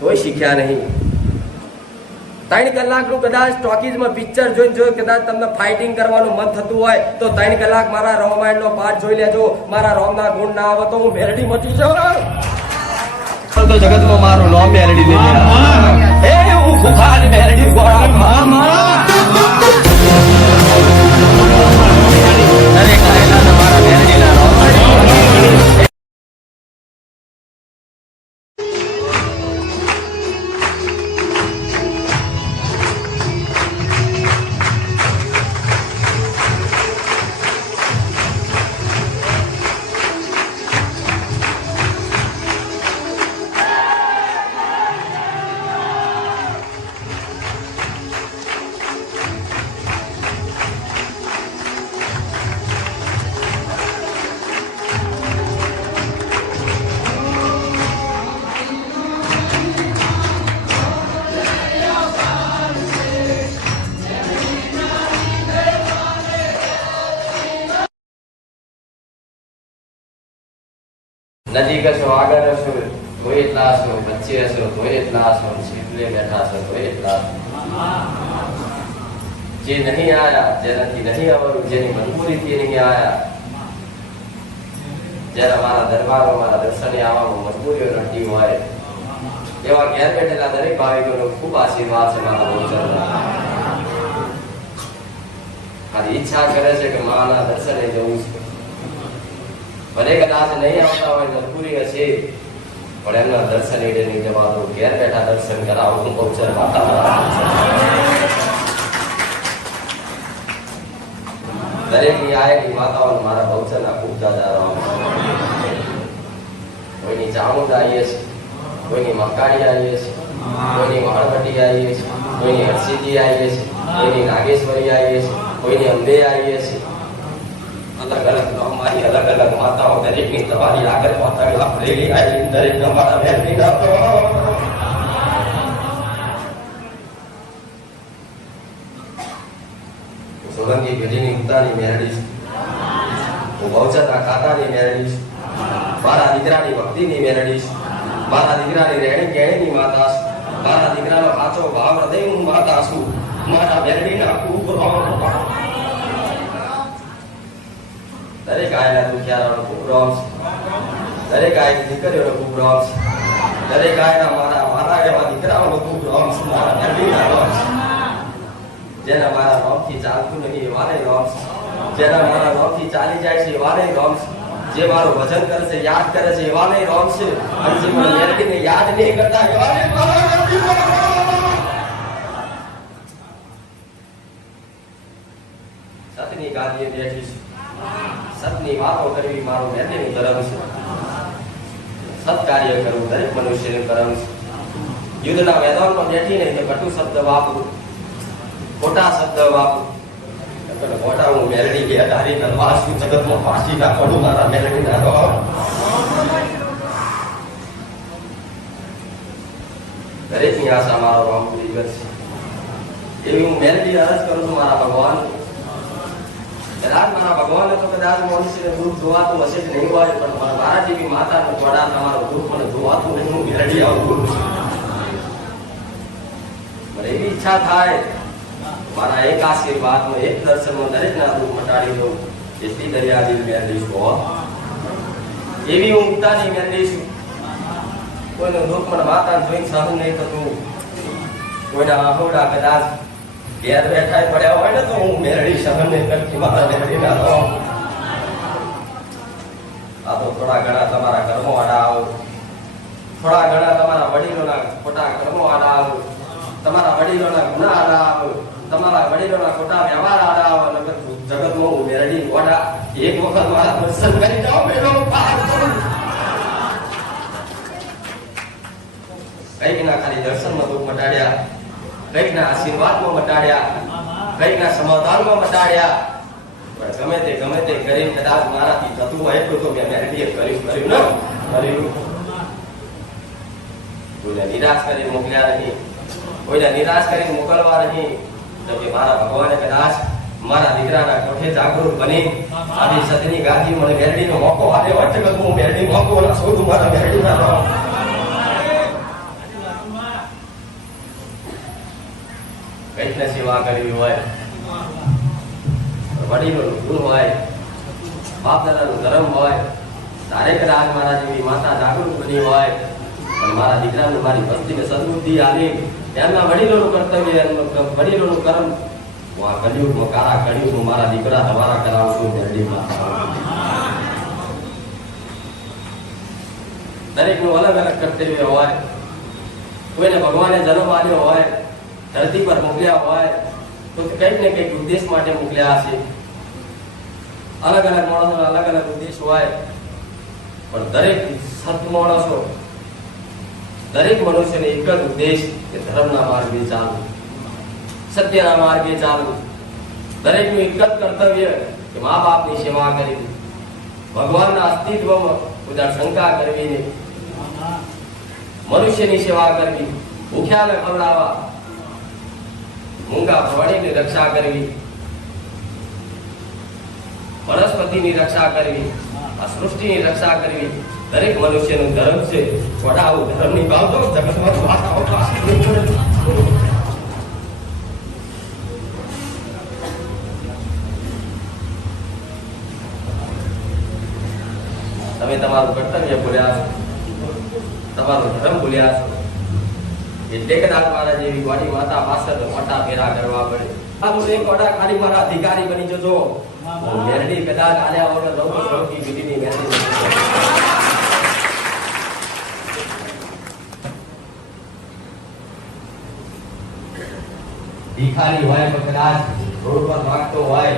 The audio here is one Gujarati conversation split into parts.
કોઈ શીખ્યા નહીં. 3 કલાકનું કદાચ ટોકીઝમાં પિક્ચર જોઈ કદાચ તમને ફાઇટિંગ કરવાનું મન થતું હોય તો 3 કલાક મારા રામાયણનો પાઠ જોઈ લેજો. મારા રામના ગુણ ના આવે તો હું મેરડી મટી જાઉં. તો જગતમાં મારું નામ મેરડી નહીં. એ હું ભૂખાને મેરડી ગોળા દરેક આયેલા મારા મેરડીના નામ. નજીક હશો, આગળ હશો તોય એટલા હશો, વચ્ચે હશો તોય એટલા હશો, છેટલે બેઠા હશો તોય એટલા હશો. જે નહીં આયા, જેનાથી નહીં આવવાનું, જેની મજબૂરીથી નહીં આયા, જ્યારે મારા દરબારમાં મારા દર્શને આવવાનું મજબૂરીઓ રહેતી હોય એવા ઘેર બેઠેલા દરેક ભાવિકોનો ખૂબ આશીર્વાદ છે મારા બહુચરના. મારી ઈચ્છા કરે છે કે માના દર્શને જવું છે. ભલે કદાચ નહીં આવતા હોય, મજબૂરી હશે, પણ એમના દર્શન એટલે નહીં જવાનું. ઘેર બેઠા દર્શન કરાવવું બહુચર માતા. દરેકની આયેલી માતાઓ મારા બહુચરના ખૂબ દાદા. કોઈની ચામુંડ આવીએ છે, કોઈની મકાડી આવીએ છે, કોઈની મહાળવટી આવીએ છે, કોઈની હરસિદ્ધિ આવીએ છે, કોઈની નાગેશ્વરી આવીએ છે, કોઈની અંબે આવીએ છે. અલગ અલગ અમારી અલગ અલગ માતાઓ દરેકની તમારી આગળ માતા આપેલી આવી દરેક અમારા મેરડી સોલંકી પેઢીની ઉતાની મેરડી છું. હું બહુચરના ખાતાની મેરડી છું. મારા દીકરાની ભક્તિની મેરડી છું. મારા દીકરાની રહેણી કેણીની માતા છું. મારા દીકરાનો સાચો ભાવ હૃદય હું માતા છું. મારા મેરડીના ખૂબ દરેક આયેલા દુખિયારાનો ખૂબ રોમ છે. દરેક આયેલી દીકરીઓનો ખૂબ રોમ છે. દરેક આયેલા મારા એવા દીકરાઓનો ખૂબ રોમ છે. મારા મેરડીના રોમ છે. જેના મારા રોમથી ચાલતું નહીં એવાને રોમ છે. જેના મારા રોમથી ચાલી જાય છે એવાને રોમ છે. જે મારું ભજન કરે છે, યાદ કરે છે એવાને રોમ છે. અને જે મને મેરડીને યાદ નહીં કરતા એવાને સતની ગાદીએ બેઠી છે. સતની વાતો કરવી મારું મેરડીનું ધર્મ છે. સત્કાર્ય કરવું દરેક મનુષ્યનું ધર્મ છે. યુદ્ધના મેદાનમાં બેઠીને કે કટુ શબ્દ વાપરું, ખોટા શબ્દ વાપરું, ખોટા હું મેરડી કે અઢારી તલવાર છું, જગતમાં ફાંસી ના પડું મારા મેરડીના રોમ. દરેકની આશા મારો રોમ પૂરી કરશે એવી હું મેરડી અરજ કરું છું મારા ભગવાન. કદાચ મારા ભગવાન તો કદાચ મનુષ્યને દુઃખ જોવાતું હશે કે નહીં હોય, પણ મારા જેવી માતાનું જોડા તમારું દુઃખ મને જોવાતું નહીં. હું મેરડી આવું મને એવી ઈચ્છા થાય મારા એક આશીર્વાદમાં એક દર્શનમાં દરેકના દુઃખ મટાડી દઉં. એટલી દરિયાદિલ મેરડી છું. એવી હું ઉતાની મેરડી છું. કોઈનું દુઃખ મને માતાને જોઈને સહન નહીં થતું. કોઈના આહોડા કદાચ ઘેર બેઠા પડ્યા હોય ને તો હું મેરડી સહન નહીં કરતી મારા મેરડીના રોમ. આ તો થોડા ઘણા તમારા કર્મો આડા આવો, થોડા ઘણા તમારા વડીલોના ખોટા કર્મો આડા આવો, તમારા વડીલોના ગુના આડા આવો, તમારા વડીલોના ખોટા વ્યવહાર આડા આવો. અને જગતમાં હું મેરડી ગોડા એક વખત મારા દર્શન કરી જાઓ. કઈક ના ખાલી દર્શનમાં દુઃખ મટાડ્યા, કઈક ના આશીર્વાદમાં મટાડ્યા, કઈક ના સમાધાનમાં મટાડ્યા. પણ ગમે તે કરીને કદાચ મારાથી થતું હોય એટલું તો મેં મેરડીએ કર્યું. કોઈને નિરાશ કરીને મોકલ્યા નહીં, કોઈને નિરાશ કરીને મોકલવા નહીં. તો કે મારા ભગવાને કદાચ મારા દીકરાના કોઠે જાગૃત બની આવી સતની ગાદી મને મેરડીનો મોકો આપ્યો. અટકત હું મેરડી મોકો શોધું મારા મેરડીના રોમ. દરેકને સેવા કરવી હોય, વડીલોનું ગુણ હોય, બાપ દાદાનું ધર્મ હોય, તારે કદાચ મારા જેવી માતા જાગૃત બની હોય અને મારા દીકરાને મારી ભક્તિને સદબુદ્ધિ આલી એમના વડીલોનું કર્તવ્ય, વડીલોનું કર્મ હું આ કળિયુગમાં કાળા કળિયુગમાં મારા દીકરા તમારા કરાવું છું. મેરડીમાં દરેકનું અલગ અલગ કર્તવ્ય હોય. કોઈને ભગવાને જન્મ આપ્યો હોય, ધરતી પર મોકલ્યા હોય તો કંઈક ને કંઈક ઉદ્દેશ માટે મોકલ્યા હશે. અલગ અલગ માણસોનો અલગ અલગ ઉદ્દેશ હોય, પણ દરેક સત માણસો, દરેક મનુષ્યને એક જ ઉદ્દેશ કે ધર્મના માર્ગે ચાલવું, સત્યના માર્ગે ચાલવું. દરેકનું એક જ કર્તવ્ય કે મા બાપની સેવા કરવી, ભગવાનના અસ્તિત્વમાં ઉદાર શંકા કરવી નહીં, મનુષ્યની સેવા કરવી, ભૂખ્યાને ખવડાવવા, મૂંગા ભવાડીની રક્ષા કરવી, વનસ્પતિની રક્ષા કરવી, આ સૃષ્ટિની રક્ષા કરવી. દરેક મનુષ્યનું ધર્મ છે. વડાવું ધર્મની બાબતો જગતમાં તમે તમારું કર્તવ્ય ભૂલ્યા છો, તમારો ધર્મ ભૂલ્યા છો. એટલે કદાચ મારા જેવી ગોડી માતા પાછળ મોટા ફેરા કરવા પડે. આ તો એક વડા ખાલી મારા અધિકારી બની જજો. મેરડી કદાચ આલ્યા વગર રહું તો સૌથી બીજીની મેરડી ભિખારી હોય તો કદાચ રોડ પર માગતો હોય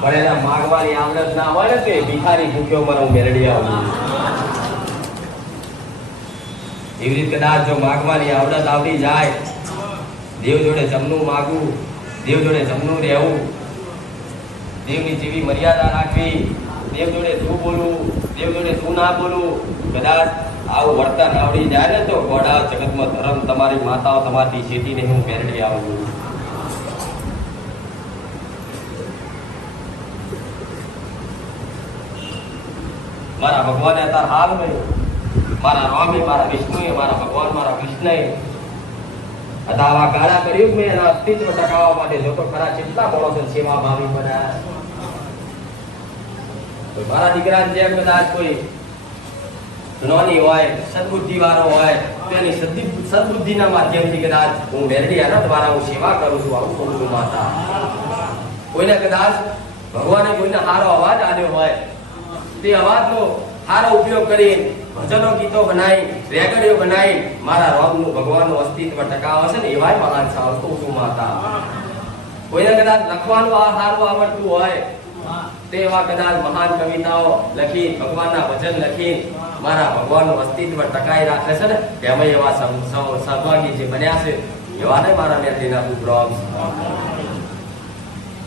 પણ એના માગવાની આવડત ના હોય ને તે ભિખારી ભૂખ્યો મને હું મેરડી આવું. એવી રીતે કદાચ જો માગવાની આવડત આવડી જાય, દેવ જોડે જમનું માગવું, દેવ જોડે જમનું રહેવું, દેવની જેવી મર્યાદા રાખવી, દેવ જોડે શું બોલવું, દેવ જોડે શું ના બોલવું, કદાચ આવું વર્તન આવડી જાય ને તો ગોડા જગતમાં ધર્મ તમારી માતાઓ તમારી શેતીને હું મેરડી આવું. મારા ભગવાને અત્યારે હાલ નહીં, મારા રામે, મારા વિષ્ણુએ, મારા ભગવાન, મારા કૃષ્ણએ આવા ગાળા કર્યું મેં એના અસ્તિત્વ ટકાવવા માટે જો તો ખરા કેટલા માણસો સેવા ભાવી બનાયા. મારા દીકરા જેમ કદાચ કોઈ જ્ઞાની હોય, સદબુદ્ધિ વાળો હોય તેની સદબુદ્ધિના માધ્યમથી કદાચ હું મેરડી આના દ્વારા હું સેવા કરું છું. આવું કહું છું માતા. કોઈને કદાચ ભગવાને કોઈને સારો અવાજ આપ્યો હોય, તે અવાજનો સારો ઉપયોગ કરી ભજનો ગીતો બનાવી, રેગડીઓ બનાવી મારા રોમનું ભગવાનનું અસ્તિત્વ ટકાવે છે ને એવા મહાન સાવ કહું છું માતા. કોઈને કદાચ લખવાનું સારું આવડતું હોય તે એવા કદાચ મહાન કવિતાઓ લખી, ભગવાનના ભજન લખી મારા ભગવાનનું અસ્તિત્વ ટકાઈ રાખે છે ને એમાં એવા સહભાગી જે બન્યા છે એવાને મારા મેરડીના ઉપરામ.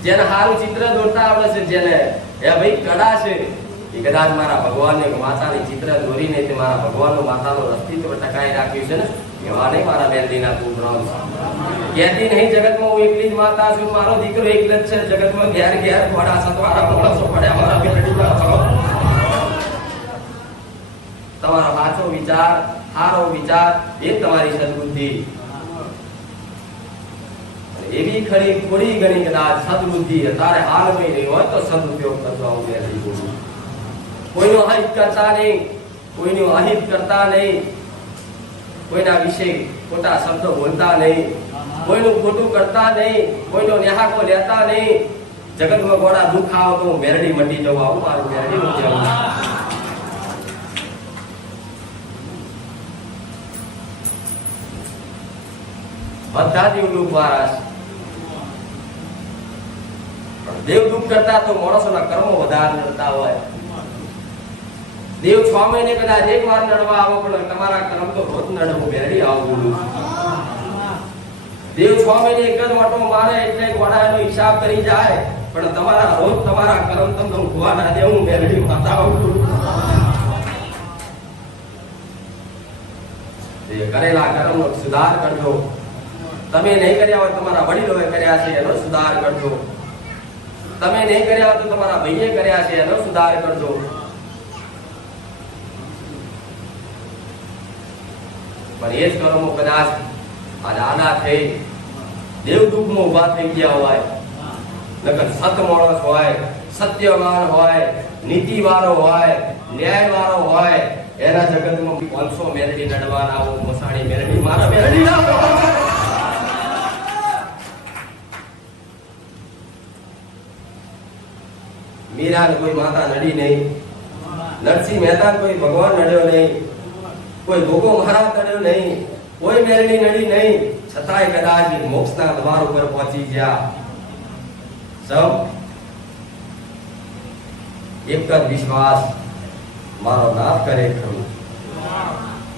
જેને સારું ચિત્ર દોરતા આવડે છે, જેને એ ભાઈ કળા છે, એ કદાચ મારા ભગવાનને માતાની ચિત્ર દોરીને તે મારા ભગવાનનું માતાનું અસ્તિત્વ ટકાઈ રાખ્યું છે ને એવા નહીં મારા મેરડીના ઉપરામ. કહેતી નહીં જગતમાં હું એકલી જ માતા છું, મારો દીકરો એકલો જ છે જગતમાં, ઘેર ઘેર ઘોડા સતવારા માણસો પડ્યા મારા મેરડીના. તમારો સાચો વિચાર, સારો વિચાર એ તમારી સદબુદ્ધિ. એવી ખરી થોડી ઘણી કદાચ સદબુદ્ધિ તારે હાલ નહીં રહી હોય તો સદુપયોગ કરતો આવું મેરડી બોલું. કોઈનો અહિત કરતા નહીં, કોઈનું અહિત કરતા નહીં, કોઈના વિશે ખોટા શબ્દો બોલતા નહીં, કોઈનું ખોટું કરતા નહીં, કોઈનો ન્યાહાકો લેતા નહીં. જગતમાં ગોળા દુઃખ આવો તો હું મેરડી મટી જવું, આવું મારું મેરડી મટી જવું. બધા દેવ દુઃખ વાળા છે, પણ દેવ દુઃખ કરતા તો માણસોના કર્મો વધારે નડતા હોય. દેવ 6 મહિને કદાચ એક વાર નડવા આવો પણ તમારા કર્મ તો રોજ નડવું મેરડી આવું બોલું. દેવ 6 મહિને એક જ વાટો મારે એટલે ગોળાનો હિસાબ કરી જાય પણ તમારા રોજ તમારા કર્મ તમને ઉભવા ના દે હું મેરડી માતા આવું. કરેલા કર્મનો સુધાર કરજો. તમે નહીં કર્યા હોય તમારા વડીલોએ કર્યા છે એનો સુધાર કરજો. તમે નહીં કર્યા હોય તો તમારા ભાઈએ કર્યા છે એનો સુધાર કરજો. પણ એ જ કર્મો કદાચ આના થઈ દેવદુખમાં ઊભા થઈ ગયા હોય, નકર સત માણસ હોય, સત્યવાન હોય, નીતિવાળો હોય, ન્યાયવાળો હોય, એના જગતમાં 500 મેલડી નડવાના આવો મસાણી મેલડી મારા મેલડી ના મીરાને કોઈ માતા નડી નહીં, નરસિંહ મહેતા કોઈ ભગવાન નડ્યો નહીં, કોઈ ભોગો મહારાજ નડ્યો નહીં, કોઈ મેલડી નડી નહીં, છતાંય કદાચ મોક્ષના દ્વાર ઉપર પહોંચી ગયા. સૌ એક જ વિશ્વાસ, મારો નાથ કરે ખરું.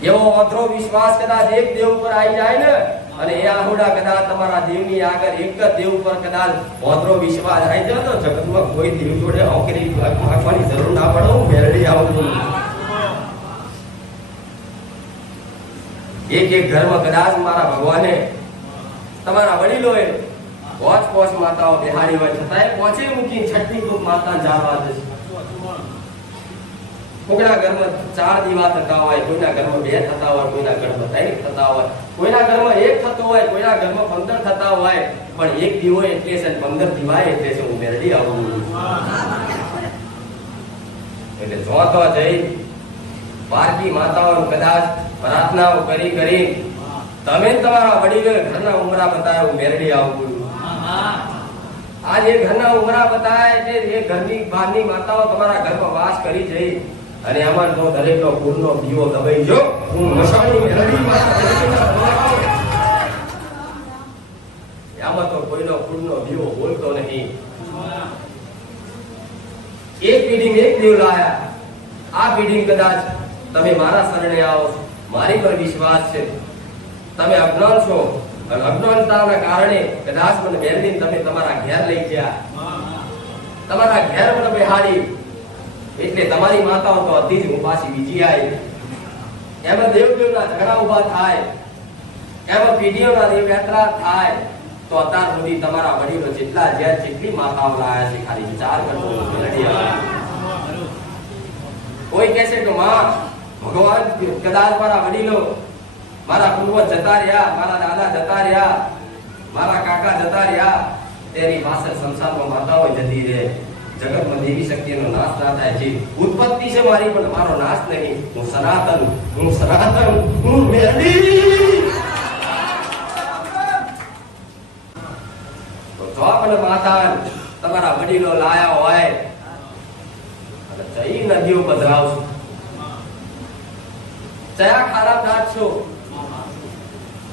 એવો અધરો વિશ્વાસ કદાચ એક દેવ ઉપર આવી જાય ને, અને એ આહુડા કદાચ તમારા દેવની આગળ એક જ દેવ ઉપર કદાચ અધરો વિશ્વાસ આવી જાય તો જગતમાં કોઈ દેવ જોડે ઓકરી માગવાની જરૂર ના પડે. હું મેળવી આવું. એક એક ઘરમાં કદાચ મારા ભગવાને તમારા વડીલોએ પોચ માતાઓ બેહાડી હોય છતાં પોચે મૂકી છઠ્ઠી કોક માતા જાળવા દેશે. કોઈના ઘરમાં 4 દીવા થતા હોય, કોઈના ઘરમાં 2 થતા હોય, કોઈના ઘરમાં 3 થતા હોય, કોઈના ઘરમાં 1 થતો હોય, કોઈના ઘરમાં 15 થતા હોય, પણ એક દીવો એટલે છે 15 દીવા એટલે છે. હું મેળવી આવું. એટલે જો તો જઈ પારકી માતાઓ કદાચ પ્રાર્થનાઓ કરી કરી તમે તમારા વડીલો ઘરના ઉમરા બતાવ્યા. હું મેળવી આવું. આજે ઘરના ઉમરા બતાય એટલે એ ઘરની બહારની માતાઓ તમારા ઘરમાં વાસ કરી જઈ અને આમાં તો દરેકનો કુળનો દીવો દબાઈ જો. હું મસાણી મેળવી આમાં તો કોઈનો કુળનો દીવો બોલતો નહીં. એક પીઢી એક દીવ લાયા. આ પીઢી કદાચ તમે મારા શરણે આવો, મારી પર વિશ્વાસ છે, તમે અજ્ઞાન છો, અને અજ્ઞાનતાના કારણે કદાચ મને મેળવીને તમે તમારા ઘેર લઈ ગયા, તમારા ઘેર મને બેહાડી, એટલે તમારી માતાઓ તો અધી જ હું પાછી બીજી આવી. એમાં દેવદેવના ઝઘડા ઉભા થાય, એમાં પીઢીઓના દેવયાત્રા થાય, તો અત્યાર સુધી તમારા વડીલો જેટલી માતાઓ લાયા છે ખાલી 4 કરતો મેળવી આવ્યા. કોઈ કહેશે કે માં ભગવાન કદાચ મારા વડીલો મારા પૂર્વજ જતા રહ્યા, મારા દાદા જતા રહ્યા, મારા કાકા જતા રહ્યા, તેની પાછળ સંસારમાં માતાઓ જતી રહે. જગતમાં દેવી શક્તિનો નાશ ના થાય છે. ઉત્પત્તિ છે મારી પણ મારો નાશ નહીં. હું સનાતન, હું મેલડી. તો જો મને માતા તમારા વડીલો લાયા હોય અને જઈ નદીઓ બદલાવશો, ચયા ખારા નાખશો,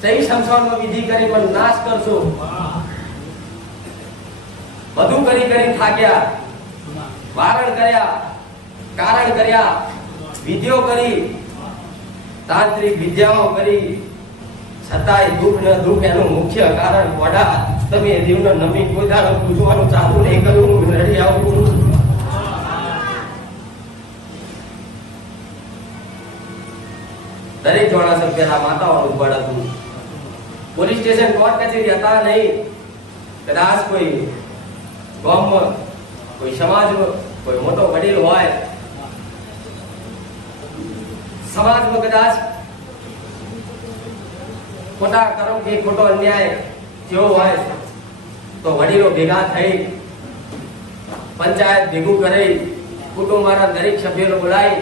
જય શમશાનમાં વિધિ કરી પણ નાશ કરશો. બધું કરી થાક્યા, વારણ કર્યા, કારણ કર્યા, વિધિઓ કરી, તાંત્રિક વિદ્યાઓ કરી, છતાંય દુઃખ ને દુઃખ એનું મુખ્ય કારણ વડા તમે જીવનો નમી કોઈ દાડો પૂછવાનું ચાલુ નહીં કર્યું. રડી આવું. દરેક જોડા સભ્યના માતાઓનું બળ હતું. પોલીસ સ્ટેશન કોર્ટ કચેરી હતા નહીં. કદાચ કોઈ ગામમાં, કોઈ સમાજમાં કોઈ મોટો વડીલ હોય, સમાજમાં કદાચ ખોટા કર્મ કે ખોટો અન્યાય જેવો હોય તો વડીલો ભેગા થઈ પંચાયત ભેગું કરી કુટુંબના દરેક સભ્યોને બોલાવી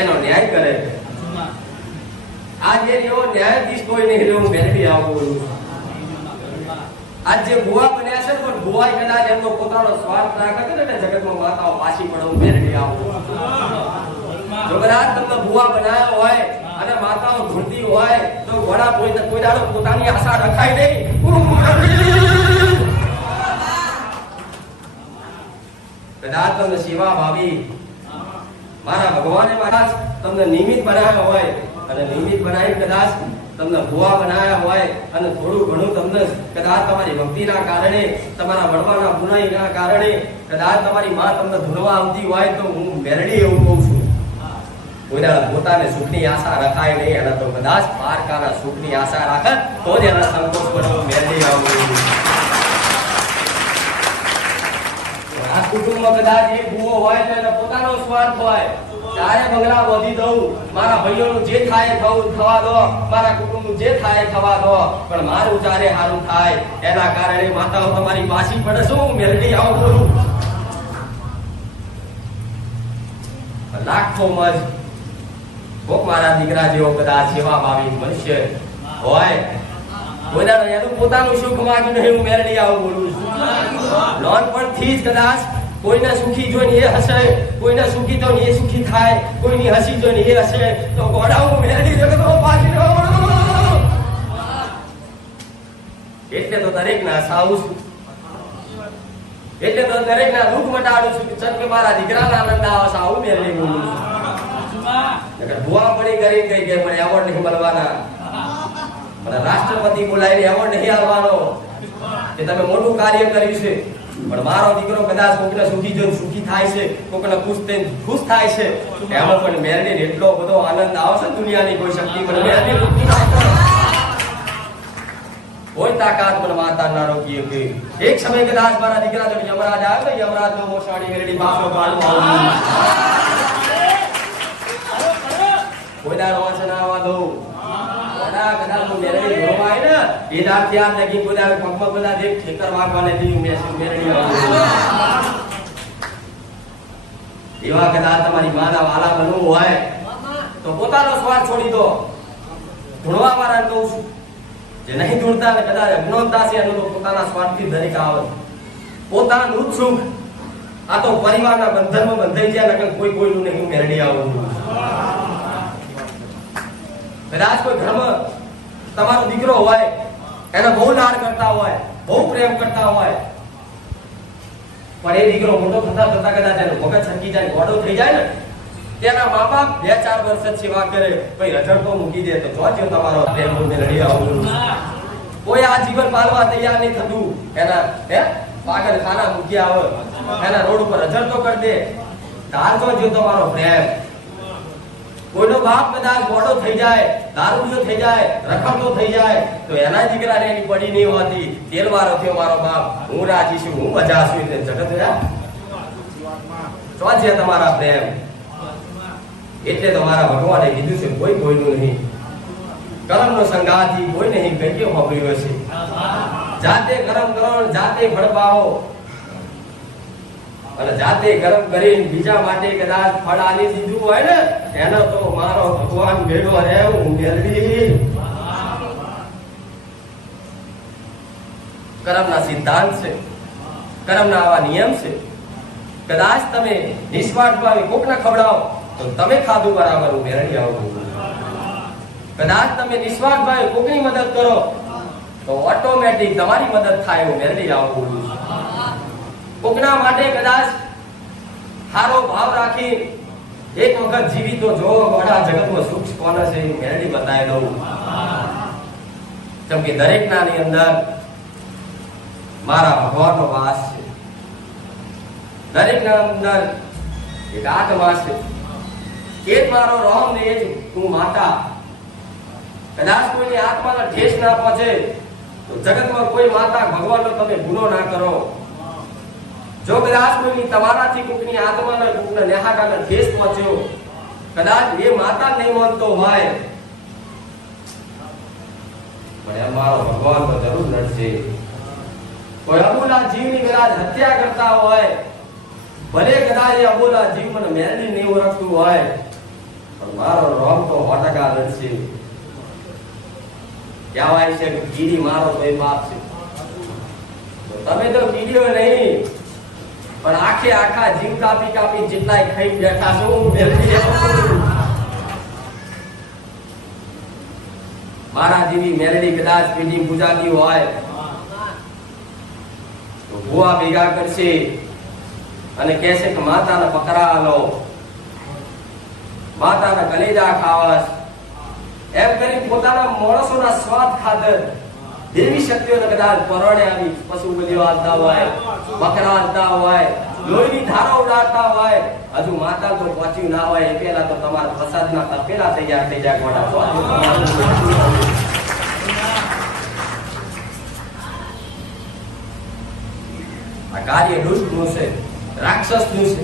એનો ન્યાય કરે. આજે એવો ન્યાયાધીશ કોઈ નહીં રહ્યો. હું મેળવી આવું. આજ જે ભુવા બન્યા છે પણ ભુવા કદાચ એમનો પોતાનો સ્વાર્થ ના કરે ને જગતમાં માતાઓ પાછી પડે. હું મેળવી આવું. જો કદાચ તમને ભુવા બનાવ્યા હોય અને માતાઓ ધૂળતી હોય તો વડા કોઈ દાડો પોતાની આશા રખાય નહીં. કદાચ તમને સેવા ભાવી મારા ભગવાને મહારાજ તમને નિમિત્ત બનાવ્યા હોય અને નિમિત્ત બનાવી કદાચ તમને ભુવા બનાવ્યા હોય અને થોડું ઘણું તમને કદાચ તમારી ભક્તિના કારણે, તમારા વડવાના ગુનાઈના કારણે કદાચ તમારી માં તમને ધૂળવા આવતી હોય તો હું મેરડી એવું કહું છું. કોઈના પોતાને સુખની આશા રખાય નહીં અને તો કદાચ પારકાના સુખની આશા રાખે તો જ એના સંતોષ બનવું મેળવી આવવું. આ કુટુંબમાં કદાચ એક ભૂવો હોય તો એનો પોતાનો સ્વાર્થ હોય. તારે બંગલા બોધી દઉં, મારા ભાઈઓનું જે થાય થવા દો, મારા કુટુંબનું જે થાય થવા દો, પણ મારું ચારે હારું થાય એના કારણે માતાઓ તમારી પાછી પડે શું મેલડી આવું બોલું લાખો મજ કોક મારા દીકરા જેવો કદાચ સેવા ભાવી મનુષ્ય હોય કોઈના એનું પોતાનું સુખ માંગ્યું નહીં હું મેલડી આવું બોલું છું નાનપણથી જ કદાચ કોઈને સુખી જોઈને એ હશે, કોઈને સુખી તો એ સુખી થાય, કોઈની હસી જોઈને એ હશે તો ગોડા હું મેલડી જગતમાં પાછી એટલે તો દરેક ના હસાવું છું, એટલે તો દરેક ના દુઃખ મટાડું છું ચલ કે મારા દીકરાના આનંદ આવે આવું મેલડી બોલું છું. ભુવા પડી કરી ગઈ કે મને એવોર્ડ નહીં મળવાના, મને રાષ્ટ્રપતિ બોલાવીને એવોર્ડ નહીં આવવાનો કે તમે મોટું કાર્ય કર્યું છે, પણ મારો દીકરો કદાચ કોકને સુખી જોઈને સુખી થાય છે, કોકને ખુશ થઈને ખુશ થાય છે, એમાં પણ મેલડીને એટલો બધો આનંદ આવશે દુનિયાની કોઈ શક્તિ પણ મેલડી કોઈ તાકાત મને માતા ના રોકી કે એક સમય કદાચ મારા દીકરા જો યમરાજ આવે તો યમરાજ નો મોસાડી મેલડી બાપનો પાડો કોઈના રોજ ના આવવા દો કદાચ હું મેલડી ઘરમાં આવી ને એ દાર ત્યાર લગી બધા પગમાં બધા દેખ ઠેકર વાગવાને દી મેલડી એવા કદાચ તમારી માના વાલા બનવું હોય તો પોતાનો સ્વાર્થ છોડી દો. ધૂણવા વાળા કહું છું જે નહીં ધૂણતા ને કદાચ અજ્ઞાનતા છે એનું તો પોતાના સ્વાર્થથી દરેક આવે પોતાનું સુખ આ તો પરિવારના બંધનમાં બંધાઈ જાય નકર કોઈ કોઈનું નહીં મેલડી આવું. કદાચ કોઈ ઘરમાં તમારો દીકરો હોય એને બહુ લાડ કરતા હોય, બહુ પ્રેમ કરતા હોય, પણ એ દીકરો મોટો થતા થતા કદાચ એનો મગજ છટકી જાય, ગોડો થઈ જાય ને તેના મા બાપ 2-4 વર્ષ સેવા કરે પછી રજળ તો મૂકી દે તો જો તમારો પ્રેમ મેલડી આવું. કોઈ આ જીવન પાલવા તૈયાર નહીં થતું એના પાગલ ખાના મૂકી આવે એના રોડ ઉપર રજળ તો કરી દે ધારતો જો તમારો પ્રેમ. કોઈનો બાપ કદાચ મોટો થઈ જાય, દારૂડિયો થઈ જાય, રખડતો થઈ જાય તો એના દીકરાને એની પડી નહીં હોતી તેલવારો થયો મારો બાપ, હું રાજી છું, હું મજા છું, જગત તો છે તમારા પ્રેમ. એટલે તો મારા ભગવાને કીધું છે કોઈ કોઈનું નહીં, કર્મનો સંગાથી કોઈ નહીં કઈ હોબળ્યો છે, જાતે કર્મ કરો જાતે ફળ પાવો અને જાતે કર્મ કરીને બીજા માટે કદાચ ફળ આલી દીધું હોય ને એનો તો મારો ભગવાન ભેડો રહેવું મેલડી. કર્મના સિદ્ધાંત છે, કર્મના આવા નિયમ છે. કદાચ તમે નિસ્વાર્થ ભાવે કોકને ખવડાવો તો તમે ખાધું બરાબર મેળવી આવો. કદાચ તમે નિસ્વાર્થ ભાવે કોકની મદદ કરો તો ઓટોમેટિક તમારી મદદ થાય એવું મેળવી આવો. કોકના માટે કદાચ સારો ભાવ રાખી એક વખત જીવી તો જો બડા જગતમાં સુખ કોને છે એ મેળવી બતાવી દઉં. કેમ કે દરેક નાની અંદર મારા ભગવાનનો વાસ છે, દરેક ના અંદર એક આત્મા છે, એ જ મારો રોમ ને એ જ હું માતા. કદાચ કોઈની આત્માને ઠેસ ના પહોંચે તો જગતમાં કોઈ માતા ભગવાનનો તમે ગુનો ના કરો. જો કદાચ કોઈની તમારાથી કોઈની આત્માને કોઈના નેહાટાને ઠેસ પહોંચ્યો કદાચ એ માતા નહીં માનતો હોય પણ અમારો ભગવાન તો જરૂર લડશે. કોઈ અબોલા જીવની કદાચ હત્યા કરતા હોય ભલે કદાચ એ અબોલા જીવ મને મેળવી નહીં ઓળખતું હોય પણ મારો રોમ તો 100% લડશે. કહેવાય છે કે કીડી મારો તો એ બાપ છે. તમે તો કીડીઓ નહીં પણ આખા જીવ કાપી કાપી જેટલાય ખાઈ બેઠા છો મારા જેવી મેલડી કદાચ પેટી પૂજાતી હોય તો ભુવા ભેગા કરશે અને કહેશે કે માતાના પકડા લો, માતાના કલેજા ખાવસ એમ કરી પોતાના માણસોના સ્વાદ ખાતર દેવી શક્તિઓને કદાચ પરણે આવી પશુ બલિઓ આવતા હોય, બકરા આવતા હોય, લોહીની ધારો ઉડાડતા હોય, હજુ માતા તો પહોંચ્યું ના હોય એ પેલા તો તમારા પ્રસાદના તપેલા તૈયાર થઈ જાય. ગોડા આ કાર્ય દુષ્ટનું છે, રાક્ષસનું છે.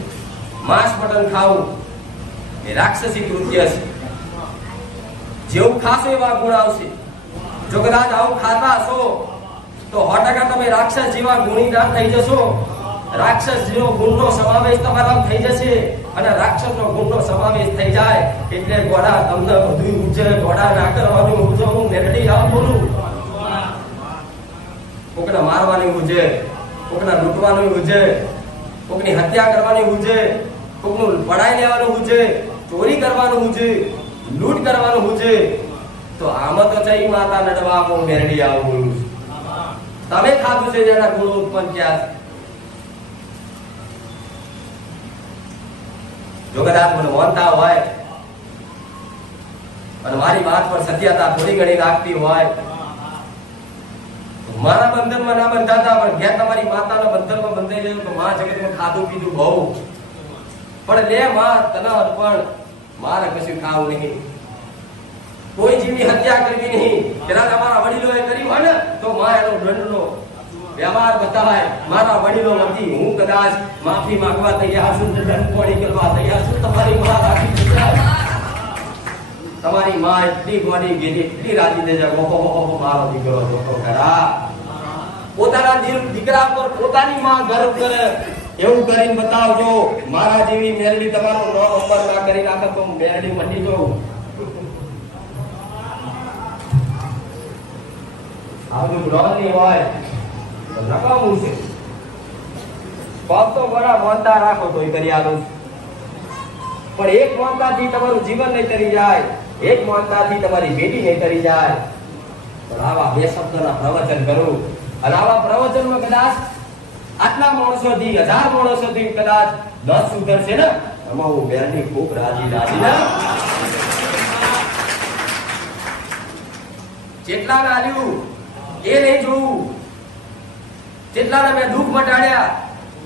માંસ મટન ખાવું એ રાક્ષસી કૃત્ય છે. જેવું ખાશો એવા ગુણ આવશે. જો કદાચ આવું ખાતા હશો તો 100% તમે રાક્ષસ જેવા ગુણીદાર થઈ જશો. રાક્ષસ જેવો ગુણનો સમાવેશ તમારામાં થઈ જશે અને રાક્ષસનો ગુણનો સમાવેશ થઈ જાય એટલે ગોડા તમને બધું ઉજે. ગોડા ના કરવાનું ઉજો. હું મેરડી આવ બોલું. કોકને મારવાની ઉજે, કોકને લૂંટવાની ઉજે, કોકની હત્યા કરવાની ઉજે, કોકનું પડાઈ લેવાનું ઉજે, ચોરી કરવાનું ઉજે, લૂંટ કરવાનું ઉજે. તો આમાં તો જઈ માતા નડવા હું મેરડી આવું બોલું. તમે ખાધું છે જેના ગુણો ઉત્પન્ન થયા. જો કદાચ મને માનતા હોય અને મારી વાત પર સત્યતા થોડી ઘણી રાખતી હોય, મારા બંધનમાં ના બંધાતા પણ ઘેર તમારી માતાના બંધનમાં બંધાઈ જાય તો માં જગતમાં ખાધું પીધું બહુ પણ લે માં તને અર્પણ. મારે કશું ખાવું નહીં, કોઈ જીવની હત્યા કરવી નહીં. પેલા તમારા વડીલોએ કરી હોય ને તો માં એનો દંડનો વ્યવહાર બતાવાય. મારા વડીલો નથી, હું કદાચ માફી માંગવા તૈયાર છું, દંડ કોડી કરવા તૈયાર છું. તમારી માં રાખી તમારી માં એટલી ગોડી ગઈ, એટલી રાજી થઈ જાય. ઓહો મારો દીકરો જોતો ખરા. પોતાના દીકરા પર પોતાની માં ગર્વ કરે એવું કરીને બતાવજો. મારા જેવી મેરડી તમારો નો નંબર ના કરી નાખે તો મેરડી મટી જાઉં. આવજો બ્રોની હોય તો નકામું છે. પગ તો બડા મોનતા રાખો તોય કરી આલું. પણ એક મોનતાથી તમારું જીવન નહીં તરી જાય, એક મોનતાથી તમારી બેટી નહીં તરી જાય. પણ આવા બે શબ્દના પ્રવચન કરું અને આવા પ્રવચનમાં કદાચ આટલા માણસોથી 1000 માણસોથી કદાચ 10 સુધરશે ને એમાં હું બેની ખૂબ રાજી ને. જેટલા આલ્યું એ નહીં જોવું, જેટલાને મેં દુઃખ મટાડ્યા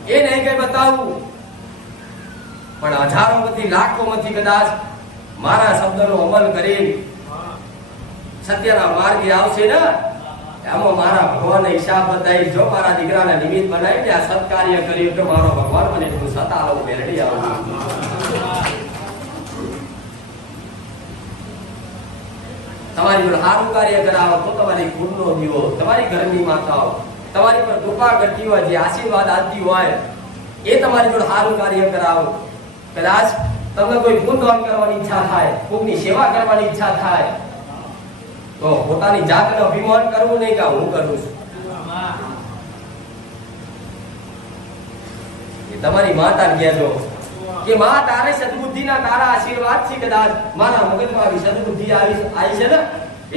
એ નહીં કઈ બતાવું, પણ હજારોમાંથી લાખોમાંથી કદાચ મારા શબ્દનો અમલ કરી સત્યના માર્ગે આવશે ને એમાં મારા ભગવાનને હિસાબ બતાવી. જો મારા દીકરાને નિમિત્ત બનાવી આ સત્કાર્ય કર્યું કે મારો ભગવાન મને એટલું સતાવો મેળવી આવું. તમારી પર સારું કાર્ય કરાવો તો તમારી કુળનો દીવો, તમારી ઘરની માતાઓ તમારી પર કૃપા કરતી હોય, જે આશીર્વાદ આપતી હોય એ તમારી જોડે સારું કાર્ય કરાવો. કદાચ તમને કોઈ પુણ્ય કરવાની ઈચ્છા થાય, કોઈની સેવા કરવાની ઈચ્છા થાય તો પોતાની જાતને અભિમાન કરવું નહીં કે હું કરું છું. તમારી માતા કહેજો કે માં તારે સદબુદ્ધિના તારા આશીર્વાદથી કદાચ મારા મગજમાં આવી સદબુદ્ધિ આવી છે ને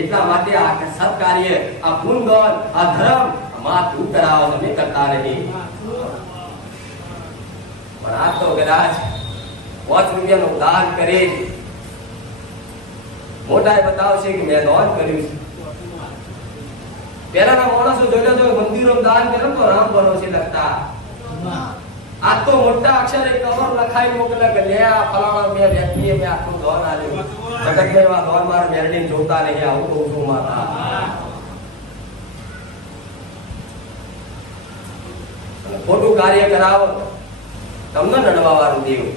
એટલા માટે આ સત્કાર્ય, આ પુણ્ય, આ ધર્મ માં તું કરાવો, તમે કરતા નહીં. પણ આ તો કદાચ 5 રૂપિયાનું દાન કરે મોટા બતાવશે કે મેં દાન કર્યું છે. પહેલાના માણસો જોઈ લો મંદિરો દાન કરે તો રામ ભરોસે લખતા. આ તો મોટા અક્ષરે કબર લખાઈ મોકલે કે લે આ ફલાણા મેં વ્યક્તિએ મેં આખું દાન આલ્યું. જગત એવા દાન માર મેરડી જોતા નહીં. આવું તો શું માતા ખોટું કાર્ય કરાવો તમને નડવા વાળું દેવું.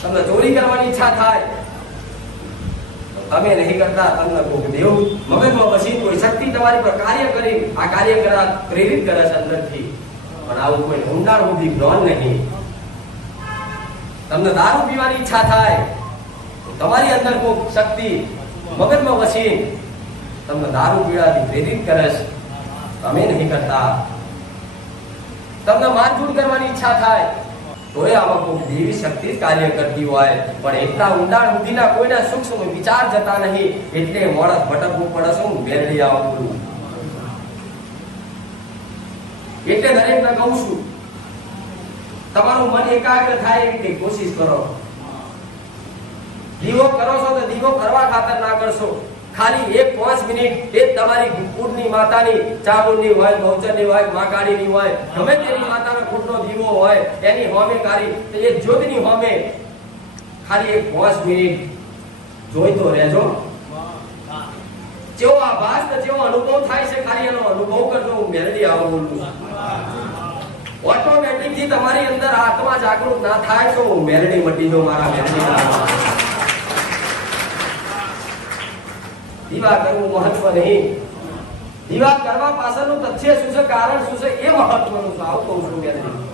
તમને ચોરી કરવાની ઈચ્છા થાય તમે નહીં કરતા, તમને કોક દેવું મગજમાં પછી કોઈ શક્તિ તમારી પર કાર્ય કરી આ કાર્ય કરા પ્રેરિત કરે છે અંદરથી. પણ આવું કોઈ ઊંડાણ બુદ્ધિ જ્ઞાન નહીં. તમને દારૂ પીવાની ઈચ્છા થાય તમારી અંદર કોઈ શક્તિ મગજમાં વસી તમને દારૂ પીવાથી પ્રેરિત કરે છે, તમે નહીં કરતા. તમને મારઝૂડ કરવાની ઈચ્છા થાય તો એ આમાં કોઈ દેવી શક્તિ કાર્ય કરતી હોય. પણ એટલા ઊંડાણ બુદ્ધિના કોઈના સૂક્ષ્મ વિચાર જતા નહીં એટલે માણસ ભટકવું પડે છે. હું મેરડી આવું એટલે દરેકને કહું છું તમારું મન એકાગ્ર થાય એવી કોશિશ કરો. દીવો કરો છો તો દીવો કરવા ખાતર ના કરશો. ખાલી 1-5 મિનિટ એ તમારી કુળની માતાની ચામુંડની હોય, બહુચરની હોય, માકાળીની હોય, ગમે તેની માતાનો કુળનો દીવો હોય એની હોમે કાઢી તો એ જ્યોતની હોમે ખાલી 1-5 મિનિટ જોઈ તો રહેજો. જેવો આભાસ ને જેવો અનુભવ થાય છે ખાલી એનો અનુભવ કરજો. હું મેરડી આવું બોલું. ઓટોમેટિક થી તમારી અંદર આત્મા જાગૃત ના થાય તો મેલડી મટી જો મારા મેલડી દીવા કરવું મહત્વ નહીં. દીવા કરવા પાછળનું તથ્ય શું છે, કારણ શું છે, એ મહત્વનું છે. આવું કહું છું મેલડી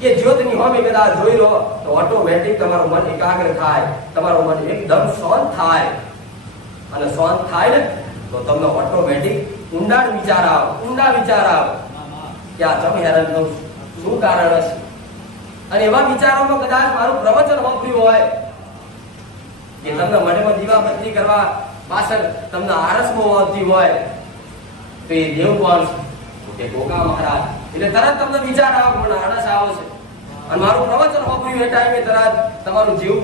કે જ્યોતની હોમે કદાચ જોઈ લો તો ઓટોમેટિક તમારું મન એકાગ્ર થાય, તમારું મન એકદમ શાંત થાય. અને શાંત થાય ને તો તમને ઓટોમેટિક ઊંડા વિચાર આવે કે આ તમે હેરાન થયું શું કારણ હશે. અને એવા વિચારોમાં કદાચ મારું પ્રવચન વાપર્યું હોય કે તમને મઢમાં દીવાબત્તી કરવા પાછળ તમને આળસમાં આવતી હોય તો એ દેવ કોણ છે કે ગોગા મહારાજ. એટલે તરત તમને વિચાર આવે મને આળસ આવે છે અને મારું પ્રવચન વાપર્યું એ ટાઈમે તરત તમારું જીવ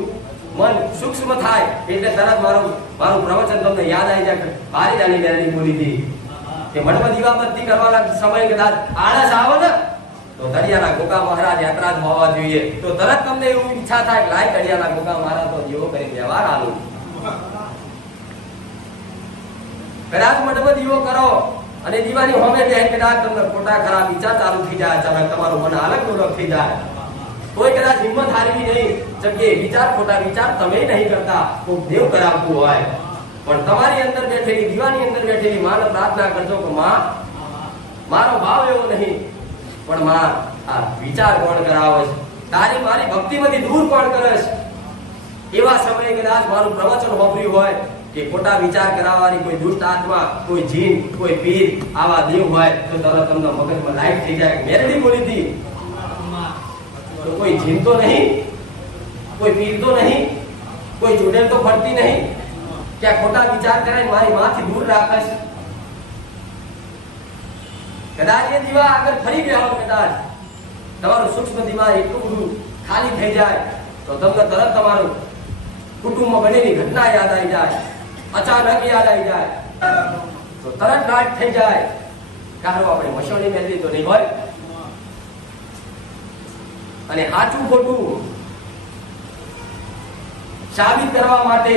મન સૂક્ષ્મ થાય એટલે તરત મારું પ્રવચન તમને યાદ આવી જાય. ભારી જાની મેલડી બોલી હતી કે મઢમાં દીવાબત્તી કરવાના સમય કદાચ આળસ આવે ને તો દરિયાના ગોગા મહારાજ યાત્રા જ હોવા જોઈએ. તો તરત તમને એવું ઈચ્છા થાય કે લાય દરિયાના ગોગા મહારાજ તો દીવો કરી વ્યવહાર આલું. કદાચ મઢમાં દીવો કરો અને દીવાની હોમે બેન કદાચ તમને ખોટા ખરાબ વિચાર ચાલુ થઈ જાય, અચાનક તમારું મન અલગ ડોલક થઈ જાય. કોઈ કદાચ હિંમત હારવી નહીં કે વિચાર ખોટા વિચાર તમે નહીં કરતા તો દેવ કરાવતું હોય. પણ તમારી અંદર બેઠેલી દીવાની અંદર બેઠેલી માને પ્રાર્થના કરજો કે માં મારો ભાવ એવો નહીં પણ માં આ વિચાર કોણ કરાવે છે, તારી મારી ભક્તિમાંથી દૂર કોણ કરે છે. એવા સમયે કદાચ મારું પ્રવચન વાપર્યું હોય કે ખોટા વિચાર કરાવવાની કોઈ દુષ્ટ આત્મા, કોઈ જીન, કોઈ પીર આવા દેવ હોય તો તરત તમને મગજમાં લાઈટ થઈ જાય. મેલડી બોલી હતી તો કોઈ જીન તો નહીં, કોઈ પીર તો નહીં, કોઈ ચૂડેલ તો ફરતી નહીં કે ખોટા વિચાર કરે મારી માંથી દૂર રાખે છે. કદાચ એ દીવા આગળ ફરી ગયા હોય, કદાચ તમારું સૂક્ષ્મ દિમાગ એટલું બધું ખાલી થઈ જાય તો તમને તરત તમારું કુટુંબમાં બનેલી ઘટના યાદ આવી જાય, અચાનક યાદ આવી જાય તો તરત નાટ થઈ જાય. કારણ આપણે મશોની મેળવી તો નહીં હોય. અને સાચું ખોટું સાબિત કરવા માટે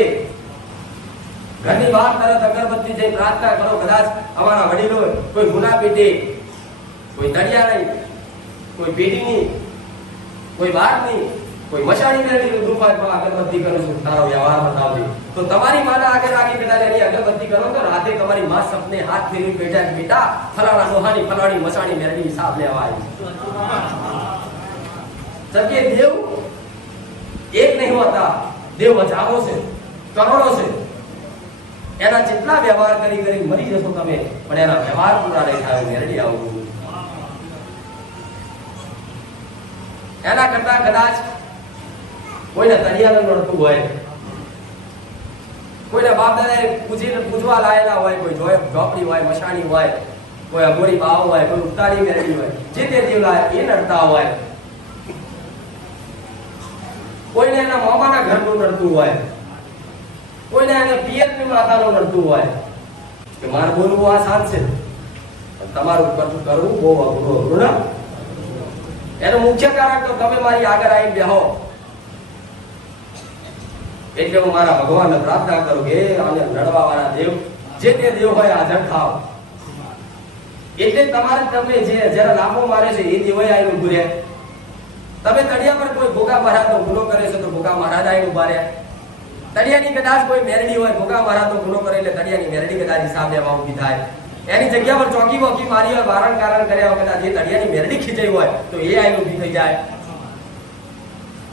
ઘરની બહાર તરત અગરબત્તી જઈ પ્રાર્થના કરો. કદાચ અમારા વડીલો કોઈ ગુના પેટે, કોઈ તળિયાની, કોઈ પેઢીની, કોઈ બારની, કોઈ મશાણી મેળવી દુપારમાં અગરબત્તી કરું છું તારો વ્યવહાર બતાવજે. તો તમારી માના આગળ રાખી કદાચ એની અગરબત્તી કરો તો રાતે તમારી માં સપને હાથ ફેરવી બેઠા બેટા ફલાણા ડોહાની ફલાણી મશાણી મેળવી હિસાબ લેવા આવી. જબકે દેવ એક નહીં હોતા, દેવ હજારો છે, કરોડો છે. એના જેટલા વ્યવહાર કરી મરી જશો તમે પણ એના વ્યવહાર પૂરા નહીં થાય. મેરડી આવું એના કરતા કદાચ કોઈને તળિયાનું નડતું હોય, કોઈને બાપ દાદાએ પૂછવા લાયેલા હોય, કોઈ ઝોપડી હોય, મશાણી હોય, કોઈ અઘોરી બાવ હોય, કોઈ ઉતારી મેરડી હોય, જે તે દેવ લાય એ નડતા હોય. કોઈને એના મામાના ઘરનું નડતું હોય, કોઈને એને પિયરની માતાનું નડતું હોય કે મારે બોલવું આ સાથ છે તમારું કરવું બહુ અઘરું ને. એનું મુખ્ય કારણ તો તમે મારી આગળ આવી બેહો એટલે હું મારા ભગવાનને પ્રાર્થના કરું કે આને લડવા વાળા દેવ જે તે દેવ હોય હાજર થાવ. એટલે તમારે તમે જે જરા લાંબો મારે છે એ દેવ આવીને ઉભું રહે. તમે તળિયા પર કોઈ ગોગા મહારાજનો ગુનો કરે છે તો ગોગા મહારાજ આવીને ઉભા રહે. તળિયાની કદાચ કોઈ મેરડી હોય, ગોગા મહારાજનો ગુનો કરે એટલે તળિયાની મેરડી કદાચ હિસાબ લેવા ઊભી થાય. એની જગ્યા પર ચોકી બોકી મારી હોય, વારણ કારણ કર્યા હોય, કદાચ એ તળિયાની મેરડી ખીચાઈ હોય તો એ આવીને ઊભી થઈ જાય.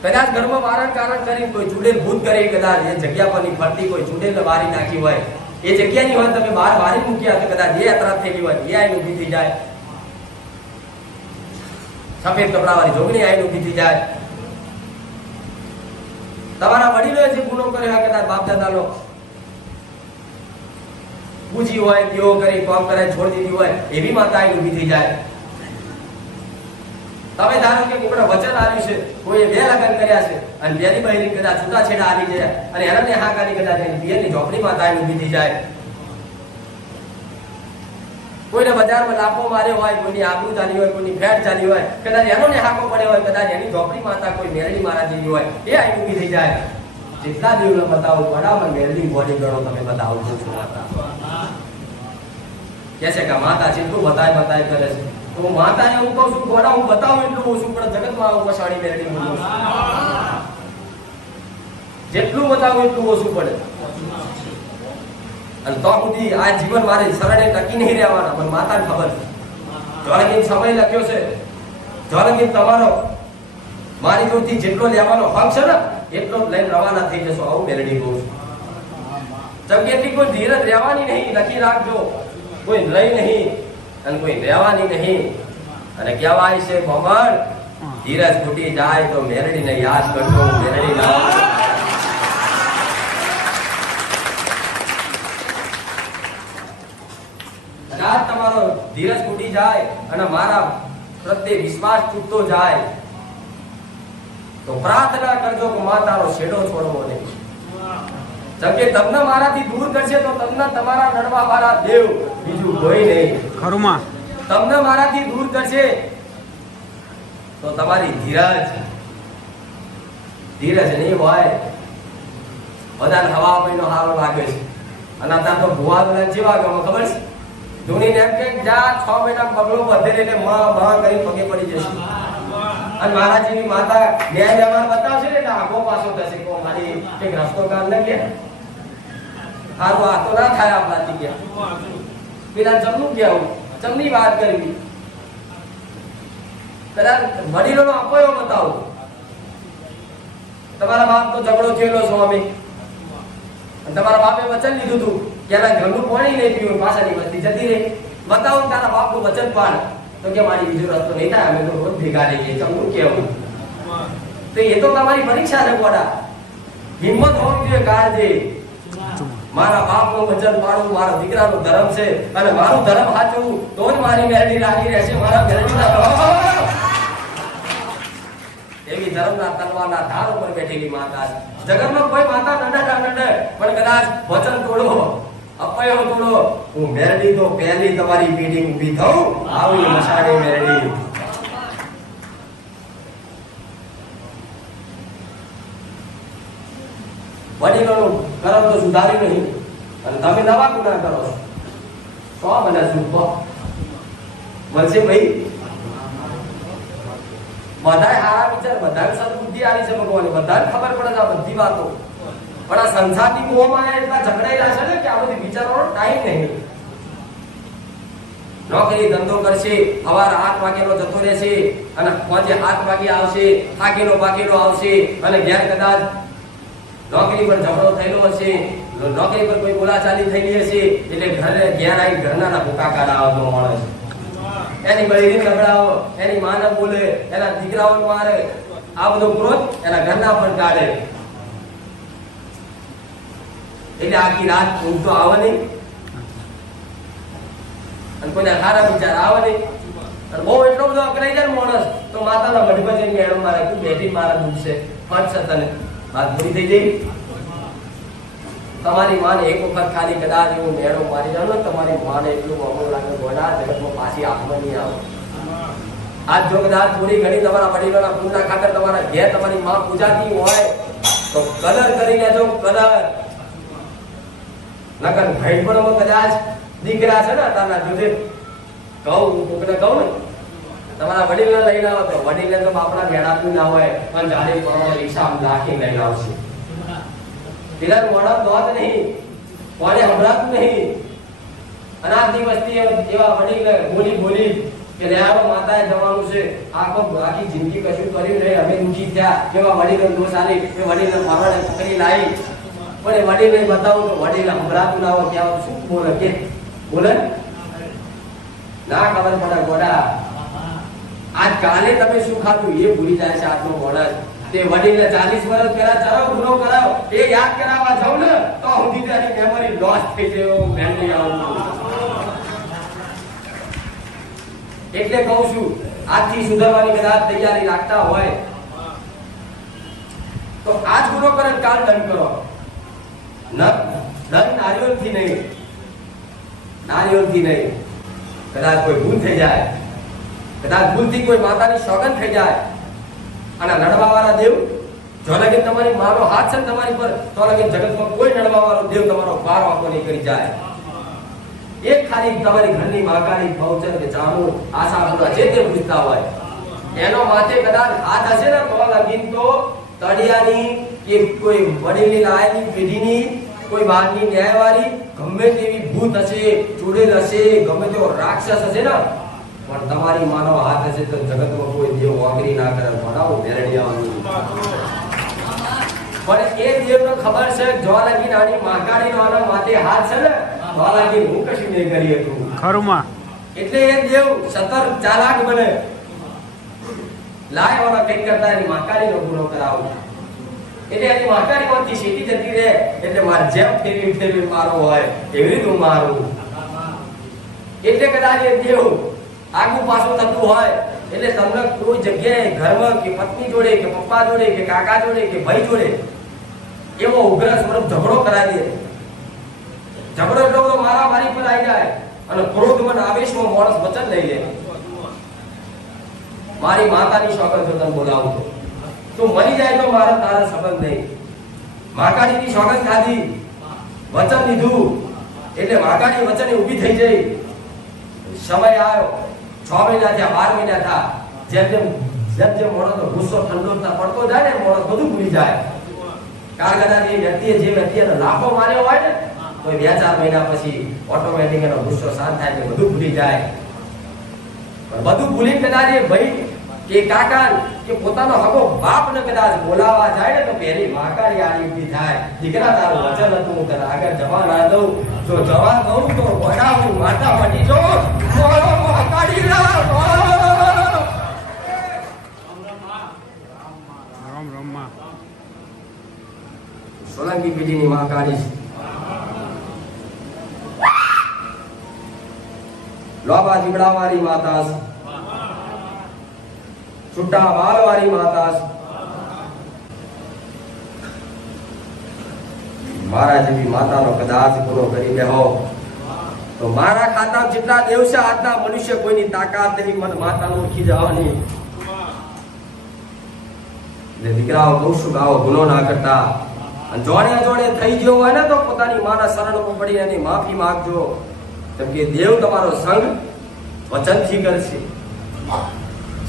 કદાચ ઘરમાં વારણ કારણ કરી કોઈ ચૂડેલ ભૂત કરી કદાચ એ જગ્યા પરની ફરતી કોઈ ચૂડેલ વારી નાખી હોય, એ જગ્યાની હોય તમે બહાર વારી મૂક્યા તો કદાચ એ અતરાત થયેલી હોય એ આવીને ઊભી થઈ જાય. સફેદ કપડા વાળી જોગણી આવીને ઊભી થઈ જાય. તમારા વડીલોએ જે ગુનો કર્યો કદાચ બાપ દાદાનો પૂજી હોય, દીવો કરી કોમ કરે છોડી દીધી હોય એવી માતા આવીને ઊભી થઈ જાય. તમે ધારો કે કોઈના વચન આવ્યું છે, કોઈએ 2 લગ્ન કર્યા છે અને બેની બહેરી કદાચ છૂટાછેડા આવી જાય અને એનાને હાકારી કદાચ પિયરની ઝોપડી માતા આવીને ઊભી થઈ જાય. કોઈને બજારમાં લાફો માર્યો હોય, કોઈની આબરૂ ચાલી હોય, કોઈની ફેટ ચાલી હોય, કદાચ એનો ને હાકો પડ્યો હોય, કદાચ એની ઝોપડી માતા કોઈ મેરડી મારા જેવી હોય એ આવીને ઊભી થઈ જાય. જેટલા દિવસ બતાવો બરાબર મેરડી બોડી ગણો તમે બતાવો છો માતા કે છે કે માતા જેટલું બતાય કરે છે તો માતાને હું કહું છું ગોડા હું બતાવું એટલું ઓછું પણ જગતમાં આવું પછાડી મેળવી બોલું જેટલું બતાવું એટલું ઓછું પડે અને તો સુધી આ જીવન મારે શરણે ટકી નહીં રહેવાના પણ માતાને ખબર છે જોલગીન સમય લખ્યો છે જોલગીન તમારો મારી જોડથી જેટલો લેવાનો હક છે ને એટલો જ લઈને રવાના થઈ જશો આવું મેલડી કહું છું જગ્યાથી કોઈ ધીરજ રહેવાની નહીં લખી રાખજો કોઈ રહી નહીં અને કોઈ રહેવાની નહીં અને કહેવાય છે ભમર ધીરજ ખૂટી જાય તો મેલડીને યાદ કરજો મેલડી ના રાત તમારો ધીરજ ખૂટી જાય અને મારા પ્રત્યે વિશ્વાસ તૂટતો જાય તો પ્રાર્થના કરજો કે માં તારો છેડો છોડવો નહીં જકે તમને મારાથી દૂર કરશે તો તમને તમારા નડવા વાળા દેવ બીજું કોઈ નહીં ખરુમાં તમને મારાથી દૂર કરશે તો તમારી ધીરજ નહીં હોય બધાને હવા મહિનો હારો લાગે છે અને અત્યારે તો ભુવા જેવા ગમે ખબર છે ધોનીને એમ કે જા 6 મહિના પગલો વધે એટલે માં કરી પગે પડી જશે અને મારા જેવી માતા ન્યાય વ્યવહાર બતાવશે ને આખો પાછો થશે કો મારી એક રસ્તો કામ ન કે આ તો ના થાય આપણાથી ગયા પેલા જમનું કેવું જમની વાત કરવી પેલા વડીલોનો અપયો બતાવો તમારા બાપ તો ઝઘડો થયેલો સ્વામી તમારા બાપે વચન લીધું હતું કે એના ઘરનું પાણી નહીં પીવું પાછળની વસ્તી જતી રહી બતાવો તારા બાપનું વચન પાડ તો કે મારી બીજો રસ્તો નહીં થાય અમે તો રોજ ભેગા રહીએ ચમનું કેવું તો એ તો તમારી પરીક્ષા છે કોડા હિંમત હોવી જોઈએ કાળજી મારા બાપનું વચન પાડવું મારા દીકરાનો ધર્મ છે અને મારું ધર્મ સાચું તો જ મારી મેરડી રાખી રહેશે મારા મેરડીના એવી ધર્મના તલવારના ધાર ઉપર બેઠેલી માતા જગતમાં કોઈ માતા નડે પણ કદાચ વચન તોડો અપયો તોડો હું મેરડી તો પહેલી તમારી પીઢી ઊભી થઉં આવી મસાડી મેરડી વડીલોનું કર્મ તો સુધારી નહીં અને તમે નવા ગુના કરો છો મને સુખો મળશે ભાઈ બધાય હારા વિચાર બધાને સદબુદ્ધિ આવી છે ભગવાન બધાને ખબર પડે છે આ બધી વાતો પણ આ સંસારની મોહમાં એટલા ઝઘડાયેલા છે ને કે આ બધી વિચારવાનો ટાઈમ નહીં નોકરી ધંધો કરશે સવાર 8 વાગ્યાનો જતો રહેશે અને સાંજે 7 વાગે આવશે થાકેલો પાકેલો આવશે અને ઘેર કદાચ નોકરી પર ઝઘડો થયેલો હશે નોકરી પર કોઈ બોલાચાલી થયેલી હશે એટલે ઘરે ઘેર આવી ઘરના ભૂકા કાઢાવતો માણસ એની બૈરીને ગભરાવો એની માને બોલે એના દીકરાઓને મારે આ બધો ક્રોધ એના ઘરના પર કાઢે એટલે આખી રાત ઊંઘ તો આવે નહીં અને કોઈને સારા વિચાર આવે નહીં અને બહુ એટલો બધો અકળાઈ જાય માણસ તો માતાના મઢમાં જઈને મેળો મારે તું બેઠી મારા દુઃખ છે ફટ છે તને વાત પૂરી થઈ જઈ તમારી માને એક વખત ખાલી કદાચ એવું મેળો મારી જાવ ને તમારી માને એટલું અમૂલ લાગે ગોડા જગતમાં પાછી આપવા નહીં આવે આજ જો કદાચ થોડી ઘણી તમારા વડીલોના પૂજા ખાતર તમારા ઘેર તમારી માં પૂજાતી હોય તો કલર કરી લેજો કલર નકર ભાઈ પણ કદાચ દીકરા છે ને તારા જોડે કહું કોકને કહું ને તમારા વડીલને લઈને આવો તો વડીલને તો આપણા ભેડાતું ના હોય પણ જાણે પડો રિક્ષા રાખી લઈને આવશે પેલા મોડા દોત નહીં કોને સંભળાતું નહીં અનાજની વસ્તી એવા વડીલ બોલી કે લેવો માતાએ જવાનું છે આખી જિંદગી કશું કર્યું નહીં અમે દુઃખી થયા એવા વડીલો દોષ આલી એ વડીલને ફાવડે પકડી લાવી પણ એ વડીલને બતાવું તો વડીલ સંભળાતું ના હોય ત્યાં શું બોલે કે બોલે ના ખબર પડે ગોડા આજ કાલે તમે શું ખાધું એ ભૂલી જાય છે આજનો માણસ તે વડીલને 40 વર્ષ પહેલા ચરો ગુનો કરાવ એ યાદ કરાવવા જાવ ને તો સુધી તેની મેમરી લોસ થઈ જાય મેમરી આવું એટલે કહું છું આજથી સુધારવાની કદાચ તૈયારી રાખતા હોય તો આજ ગુનો કરે કાલ દંડ કરો દંડ નારિયેળથી નહીં કદાચ કોઈ ભૂલ થઈ જાય કદાચ ભૂલથી કોઈ માતાની સોગંદ થઈ જાય અને લડવા વાળા દેવ જો લગી તમારી મારો હાથ છે તમારી પર તો લગી જગતમાં કોઈ લડવા વાળો દેવ તમારો પાર વાપો નહીં કરી જાય એક ખાલી તમારી ઘરની મહાકાળી ભવચર કે જામુ આશાપુરા જે તે પૂછતા હોય એનો માથે કદાચ હાથ હશે ને તો લગીન તો તળિયાની કે કોઈ વડીલની લાયની પેઢીની કોઈ બહારની ન્યાયવાળી ગમે તેવી ભૂત હશે, ચૂડેલ હશે, ગમે તેવો રાક્ષસ હશે ને પણ તમારી માનો હાથ હશે તો જગતમાં કોઈ દેવ વાગરી ના કરે. ભણાવો ભેરડિયાનું પણ એ દેવને ખબર છે જો લગીન આની મહાકાળીનો આના માથે હાથ છે ને તો લગીન હું કશું નહીં કરી શકું ખરુમાં. એટલે એ દેવ સતર્ક ચાલાક બને લાય વાળા કંઈક કરતા એની મહાકાળીનો ગુનો કરાવો. એટલે એની મહાકાળીમાંથી સીટી જતી રહે એટલે મારે જેમ ફેરવી ફેરવી મારો હોય એવી રીતે હું મારું. એટલે કદાચ એ દેવ આગુ પાછું થતું હોય એટલે તમને કોઈ જગ્યાએ ઘરમાં કે પત્ની જોડે કે પપ્પા જોડે કે કાકા જોડે કે ભાઈ જોડે એવો ઉગ્ર સ્વરૂપ ઝઘડો કરાવી દે. ઝઘડો એટલો મારા મારી પર આવી જાય અને ક્રોધમાં આવેશમાં માણસ વચન લઈ લે મારી માતાની સોગંદ જો તને બોલાવું તો મરી જાય તો મારા તારા સંબંધ નહીં. માકાળીની સોગંદ ખાધી, વચન લીધું એટલે માકાળી વચને ઊભી થઈ જઈ. સમય આવ્યો 6 મહિના થયા, 12 મહિના થયા, જેમ જેમ માણસનો ગુસ્સો ઠંડો પડતો જાય ને માણસ બધું ભૂલી જાય. કારણ કદાચ એ વ્યક્તિએ જે વ્યક્તિને લાફો માર્યો હોય ને તો 2-4 મહિના પછી ઓટોમેટિક એનો ગુસ્સો શાંત થાય એટલે બધું ભૂલી જાય. બધું ભૂલી કદાચ એ ભાઈ કે કાકા કે પોતાનો હગો બાપને કદાચ બોલાવા જાય ને તો પહેલી મહાકાળી આલી ઊભી થાય. દીકરા તારું વચન હતું હું તને આગળ જવા ના દઉં, જો જવા દઉં તો વડાવું માતા મટી જો મહાકાળી રામ રામ. સોલંકી પેઢીની મહાકાળી લોબા જીવડાવાળી માતા, છૂટા વાળવાળી માતા, મારા જેવી માતાનો કદાચ ગુનો કરી બેહો તો મારા ખાતામાં જેટલા દેવ છે આજના મનુષ્ય કોઈની તાકાત નહીં મને માતાનો ઓળખી જવાની. એટલે દીકરાઓ બહુ શું ગાઓ ગુનો ના કરતા અને જોડે જોડે થઈ ગયો હોય ને તો પોતાની માના શરણમાં પડી એની માફી માંગજો. કેમ કે દેવ તમારો સંગ વચનથી કરશે,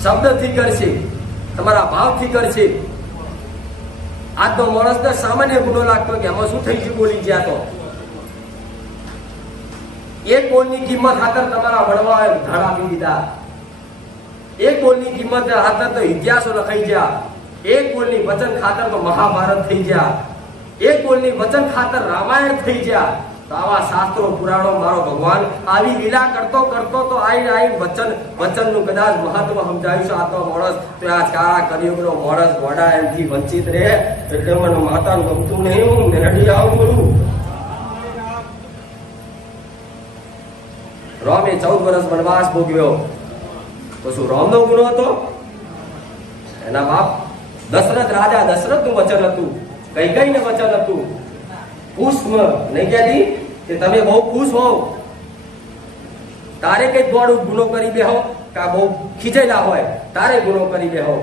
શબ્દથી કરશે, તમારા ભાવથી કરશે. આજનો માણસને સામાન્ય ગુનો લાગતો કે એમાં શું થઈ ગયું બોલી ગયા તો એક બોલની કિંમત ખાતર તમારા વડવા ધડ આપી દીધા. એક બોલની કિંમત ખાતર તો ઇતિહાસો લખાઈ ગયા. એક બોલની વચન ખાતર તો મહાભારત થઈ ગયા. એક બોલની વચન ખાતર રામાયણ થઈ ગયા. તો આવા શાસ્ત્રો પુરાણો મારો ભગવાન આવી લીલા કરતો કરતો તો આઈ વચનનું કદાચ મહત્વ સમજાવ્યું છે. આતો માણસ તો આ કાળા કલિયુગનો માણસ ઘોડા એમથી વંચિત રહે એટલે મને માતાનું ગમતું નહીં, હું મેરડી આવું બોલું. રામે 14 વર્ષ વનવાસ ભોગવ્યો તો શું રામનો ગુનો હતો? એના બાપ દશરથ રાજા દશરથનું વચન હતું, કૈકેયીને વચન હતું. પુષ્પ નહીં કહેતી કે તમે બહુ ખુશ હો તારે કઈ ગોળ ગુનો કરી બેહો કા બહુ ખીજેલા હોય તારે ગુનો કરી બેહો.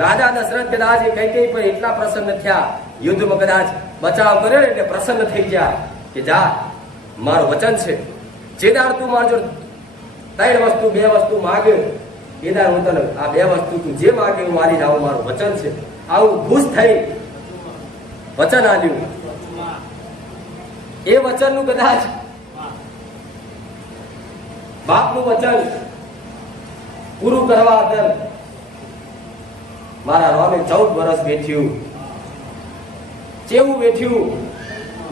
રાજા દશરથ કદાચ એ કૈકેયી પર એટલા પ્રસન્ન થયા, યુદ્ધમાં કદાચ બચાવ કર્યો એટલે પ્રસન્ન થઈ ગયા કે જા મારું વચન છે જેદાર તું મારજો 3 વસ્તુ 2 વસ્તુ માગે એદાર હું તને આ 2 વસ્તુ તું જે માગે હું મારી જાઉં, મારું વચન છે. આવું ખુશ થઈ વચન આલ્યું. એ વચનનું કદાચ બાપનું વચન પૂરું કરવા અંદર મારા રામે 14 વર્ષ બેઠ્યું. કેવું બેઠ્યું?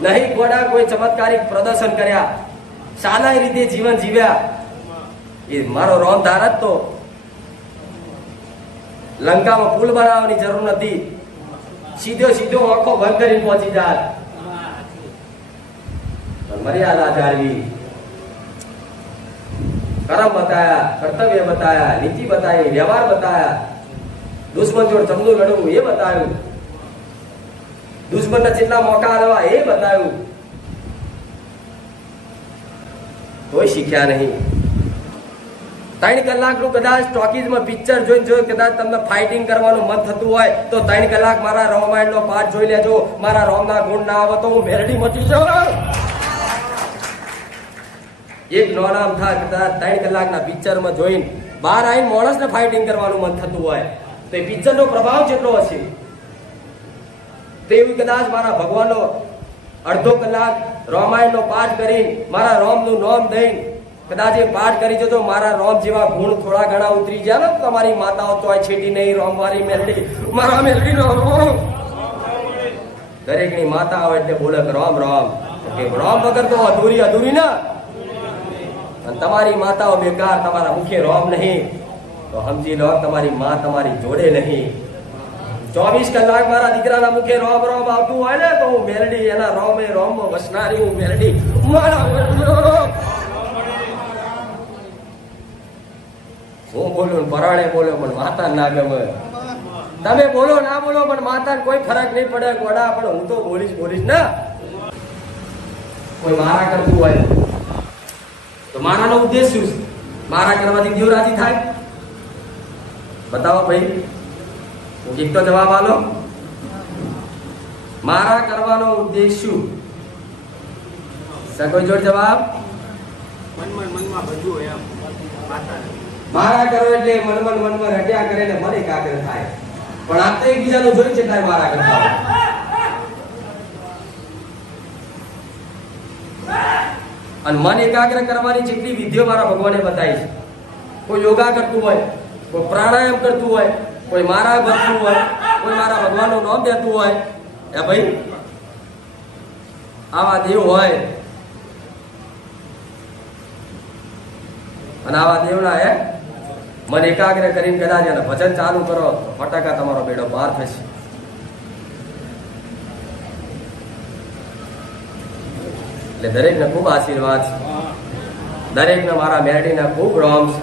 નહીં ઘોડા કોઈ ચમત્કારિક પ્રદર્શન કર્યા, સાદા રીતે જીવન જીવ્યા. એ મારો રામ ધારત તો લંકામાં પુલ બનાવવાની જરૂર નથી, સીધો આંખો બંધ કરીને પહોંચી જાય. મર્યાદા જાળવી, કર્મ બતાયા, કર્તવ્ય બતાયા, નીતિ બતાવી, વ્યવહાર બતાયા, દુશ્મન જોડે ચમનું લડવું એ બતાવ્યું, દુશ્મનના જેટલા મોકા લેવા એ બતાવ્યું. તોય શીખ્યા નહીં. 3 કલાકનું કદાચ ટોકીઝમાં પિક્ચર જોઈ કદાચ તમને ફાઇટિંગ કરવાનું મન થતું હોય તો 3 કલાક મારા રામાયણનો પાઠ જોઈ લેજો. મારા રામના ગુણ ના આવે તો હું મેરડી મટી જાઉં. એક નોનામ થા કદાચ 3 કલાકના પિક્ચરમાં જોઈને બહાર આવીને માણસને ફાઇટિંગ કરવાનું મન થતું હોય તો એ પિક્ચરનો પ્રભાવ કેટલો હશે. તેવું કદાચ મારા ભગવાનનો અડધો કલાક રામાયણનો પાઠ કરી મારા રામનું નામ દઈને કદાચ એ પાઠ કરી જતો મારા રામ જેવા ગુણ થોડા ઘણા ઉતરી જાય ને તમારી માતાઓ તો છેટી નહીં રામ મારી મેલડી મારા મેલડી નો દરેકની માતા આવે એટલે બોલે રામ રામ કે રામ વગર તો અધૂરી અધૂરી ના. અને તમારી માતાઓ બેકાર તમારા મુખે રામ નહીં તો સમજી લો તમારી માં તમારી જોડે નહીં. 24 કલાક મારા દીકરાના મુખે રોમ રોમ આવતું હોય ને તો હું મેલડી એના રોમે રોમ વસનારી હું મેલડી મારા હું બોલું પરાણે બોલો પણ માતા ના ગમે. તમે બોલો ના બોલો પણ માતાને કોઈ ફરક નહીં પડે ગોડા પણ હું તો બોલીશ ના. કોઈ મારા કરતું હોય તો મારાનો ઉદ્દેશ શું છે? મારા કરવાથી દેવ રાજી થાય? બતાવો ભાઈ, એક તો જવાબ આલો. મારા કરવાનો ઉદ્દેશ શું? કોઈ જોડ જવાબ. મારા કરો એટલે મનમાં રટ્યા કરે ને મને કાકર થાય. પણ આ તો એકબીજાનું જોઈ છે ત્યારે મારા કરતા અને મન એકાગ્ર કરવાની જેટલી વિધિઓ મારા ભગવાને બતાવી છે. કોઈ યોગા કરતું હોય, કોઈ પ્રાણાયામ કરતું હોય, કોઈ મારા ભરતું હોય, કોઈ મારા ભગવાનનું નામ દેતું હોય, એ ભાઈ આવા દેવ હોય અને આવા દેવના હે મન એકાગ્ર કરીને કદાચ એને ભજન ચાલુ કરો તો ફટાકા તમારો બેડો પાર થશે. એટલે દરેકને ખૂબ આશીર્વાદ છે. દરેકને મારા મેરડીના ખૂબ રામ છે.